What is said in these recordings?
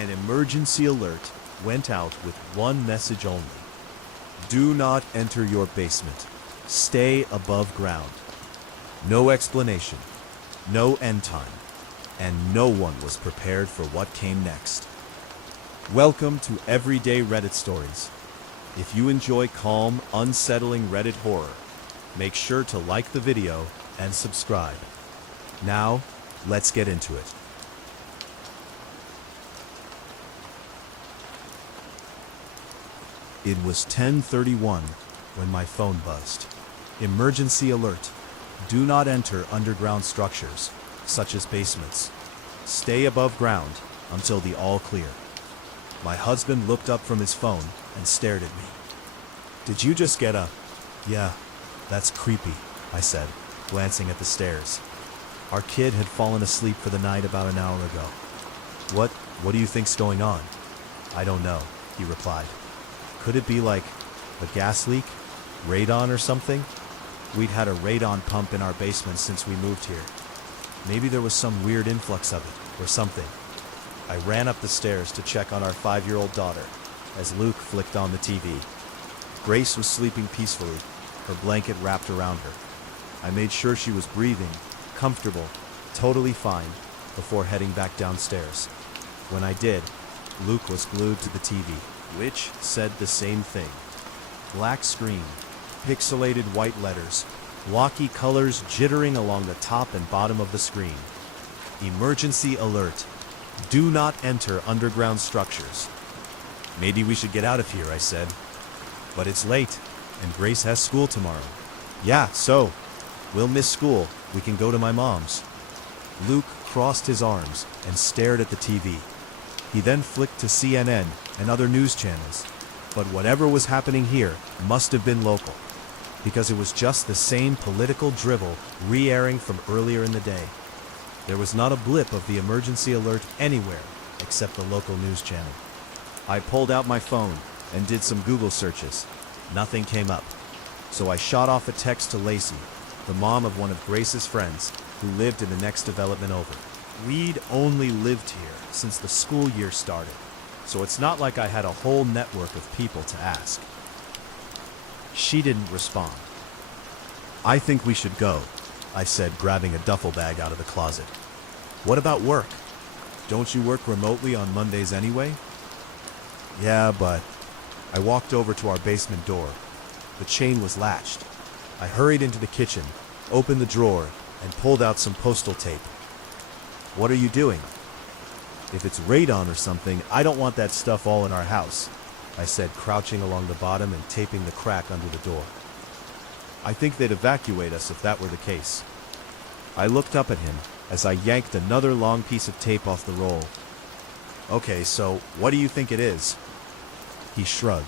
An emergency alert went out with one message only. Do not enter your basement. Stay above ground. No explanation, no end time, and no one was prepared for what came next. Welcome to Everyday Reddit Stories. If you enjoy calm, unsettling Reddit horror, make sure to like the video and subscribe. Now, let's get into it. It was 10:31 when my phone buzzed. Emergency alert. Do not enter underground structures, such as basements. Stay above ground until the all clear. My husband looked up from his phone and stared at me. Did you just get up? Yeah, that's creepy, I said, glancing at the stairs. Our kid had fallen asleep for the night about an hour ago. What do you think's going on? I don't know, he replied. Could it be like a gas leak? Radon or something? We'd had a radon pump in our basement since we moved here. Maybe there was some weird influx of it, or something. I ran up the stairs to check on our 5-year-old daughter, as Luke flicked on the TV. Grace was sleeping peacefully, her blanket wrapped around her. I made sure she was breathing, comfortable, totally fine, before heading back downstairs. When I did, Luke was glued to the TV, which said the same thing. Black screen, pixelated white letters, blocky colors jittering along the top and bottom of the screen. Emergency alert. Do not enter underground structures. Maybe we should get out of here, I said. But it's late, and Grace has school tomorrow. Yeah, so, we'll miss school. We can go to my mom's. Luke crossed his arms and stared at the TV. He then flicked to CNN and other news channels. But whatever was happening here must have been local, because it was just the same political drivel re-airing from earlier in the day. There was not a blip of the emergency alert anywhere except the local news channel. I pulled out my phone and did some Google searches. Nothing came up. So I shot off a text to Lacey, the mom of one of Grace's friends, who lived in the next development over. We'd only lived here since the school year started, so it's not like I had a whole network of people to ask. She didn't respond. I think we should go, I said, grabbing a duffel bag out of the closet. What about work? Don't you work remotely on Mondays anyway? Yeah, but I walked over to our basement door. The chain was latched. I hurried into the kitchen, opened the drawer, and pulled out some postal tape. What are you doing? If it's radon or something, I don't want that stuff all in our house, I said, crouching along the bottom and taping the crack under the door. I think they'd evacuate us if that were the case. I looked up at him as I yanked another long piece of tape off the roll. Okay, so what do you think it is? He shrugged.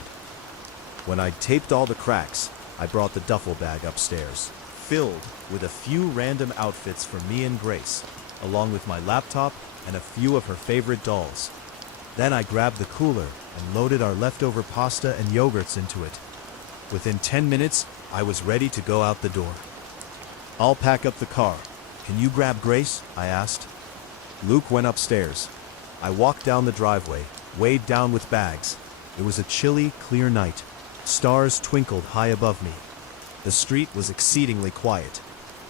When I'd taped all the cracks, I brought the duffel bag upstairs, filled with a few random outfits for me and Grace, along with my laptop and a few of her favorite dolls. Then I grabbed the cooler and loaded our leftover pasta and yogurts into it. Within 10 minutes, I was ready to go out the door. I'll pack up the car. Can you grab Grace? I asked. Luke went upstairs. I walked down the driveway, weighed down with bags. It was a chilly, clear night. Stars twinkled high above me. The street was exceedingly quiet.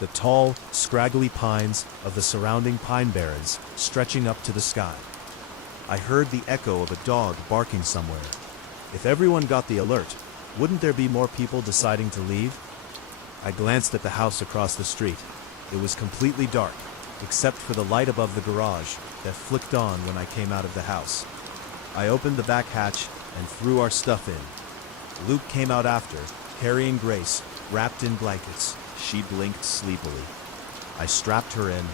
The tall, scraggly pines of the surrounding pine barrens stretching up to the sky. I heard the echo of a dog barking somewhere. If everyone got the alert, wouldn't there be more people deciding to leave? I glanced at the house across the street. It was completely dark, except for the light above the garage that flicked on when I came out of the house. I opened the back hatch and threw our stuff in. Luke came out after, carrying Grace, wrapped in blankets. She blinked sleepily. I strapped her in,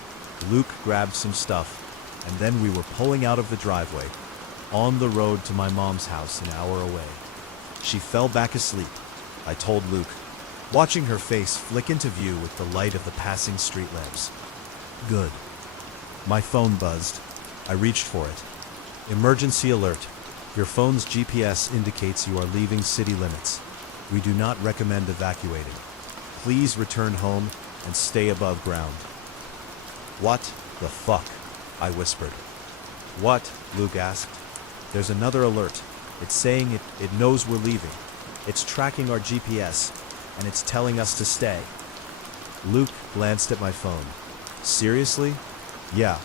Luke grabbed some stuff, and then we were pulling out of the driveway, on the road to my mom's house an hour away. She fell back asleep, I told Luke, watching her face flick into view with the light of the passing street lamps. Good. My phone buzzed. I reached for it. Emergency alert. Your phone's GPS indicates you are leaving city limits. We do not recommend evacuating. Please return home and stay above ground. What the fuck? I whispered. What? Luke asked. There's another alert. It's saying it knows we're leaving. It's tracking our GPS, and it's telling us to stay. Luke glanced at my phone. Seriously? Yeah.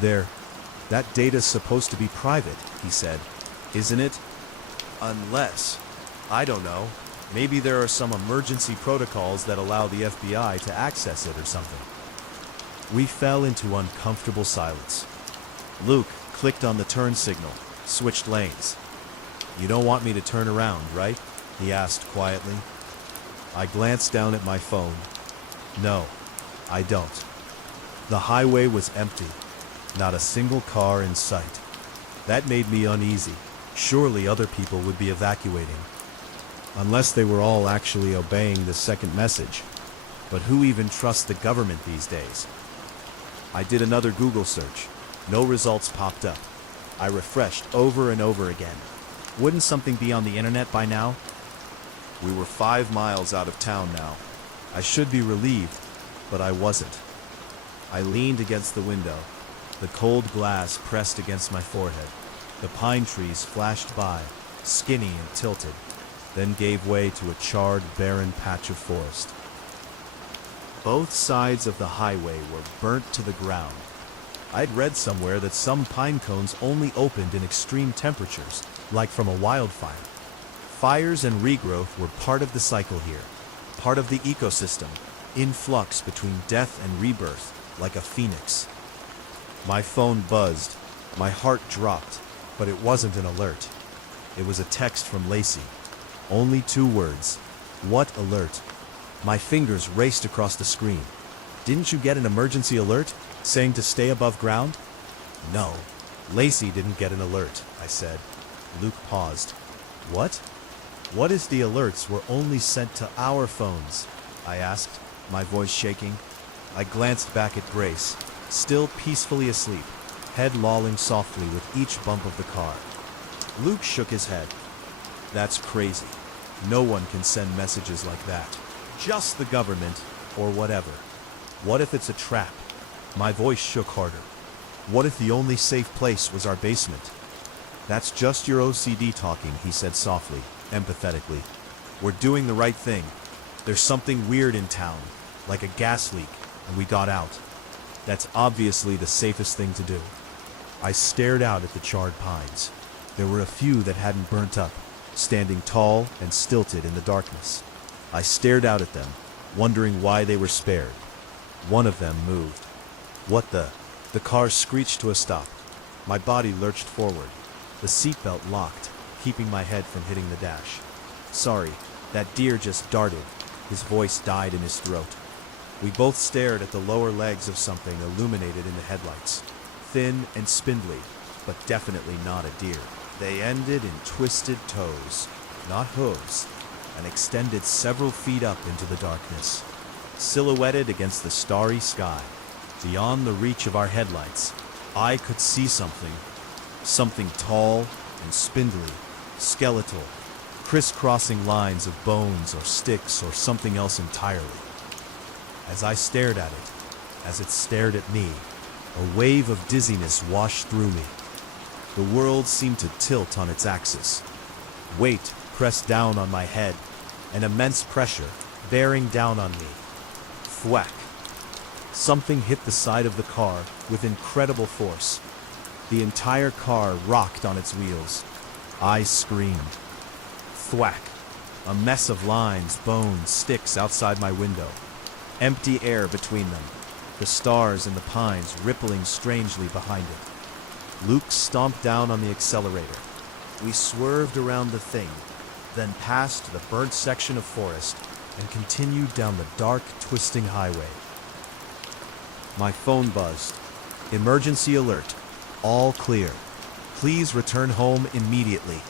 That data's supposed to be private, he said. Isn't it? Unless, I don't know, maybe there are some emergency protocols that allow the FBI to access it or something. We fell into uncomfortable silence. Luke clicked on the turn signal, switched lanes. You don't want me to turn around, right? He asked quietly. I glanced down at my phone. No, I don't. The highway was empty. Not a single car in sight. That made me uneasy. Surely other people would be evacuating. Unless they were all actually obeying the second message. But who even trusts the government these days? I did another Google search. No results popped up. I refreshed over and over again. Wouldn't something be on the internet by now? We were 5 miles out of town now. I should be relieved, but I wasn't. I leaned against the window, the cold glass pressed against my forehead. The pine trees flashed by, skinny and tilted, then gave way to a charred, barren patch of forest. Both sides of the highway were burnt to the ground. I'd read somewhere that some pine cones only opened in extreme temperatures, like from a wildfire. Fires and regrowth were part of the cycle here, part of the ecosystem, in flux between death and rebirth, like a phoenix. My phone buzzed, my heart dropped, but it wasn't an alert. It was a text from Lacey. Only 2 words. What alert? My fingers raced across the screen. Didn't you get an emergency alert, saying to stay above ground? No, Lacey didn't get an alert, I said. Luke paused. What? What if the alerts were only sent to our phones? I asked, my voice shaking. I glanced back at Grace, still peacefully asleep, head lolling softly with each bump of the car. Luke shook his head. That's crazy. No one can send messages like that. Just the government, or whatever. What if it's a trap? My voice shook harder. What if the only safe place was our basement? That's just your OCD talking, he said softly, empathetically. We're doing the right thing. There's something weird in town, like a gas leak, and we got out. That's obviously the safest thing to do. I stared out at the charred pines. There were a few that hadn't burnt up, standing tall and stilted in the darkness. I stared out at them, wondering why they were spared. One of them moved. What the? The car screeched to a stop. My body lurched forward. The seatbelt locked, keeping my head from hitting the dash. Sorry, that deer just darted. His voice died in his throat. We both stared at the lower legs of something illuminated in the headlights. Thin and spindly, but definitely not a deer. They ended in twisted toes, not hooves, and extended several feet up into the darkness. Silhouetted against the starry sky, beyond the reach of our headlights, I could see something. Something tall and spindly, skeletal, crisscrossing lines of bones or sticks or something else entirely. As I stared at it, as it stared at me, a wave of dizziness washed through me. The world seemed to tilt on its axis. Weight pressed down on my head, an immense pressure bearing down on me. Thwack! Something hit the side of the car with incredible force. The entire car rocked on its wheels. I screamed. Thwack! A mess of lines, bones, sticks outside my window. Empty air between them. The stars and the pines rippling strangely behind it. Luke stomped down on the accelerator. We swerved around the thing, then passed the burnt section of forest and continued down the dark, twisting highway. My phone buzzed. Emergency alert. All clear. Please return home immediately.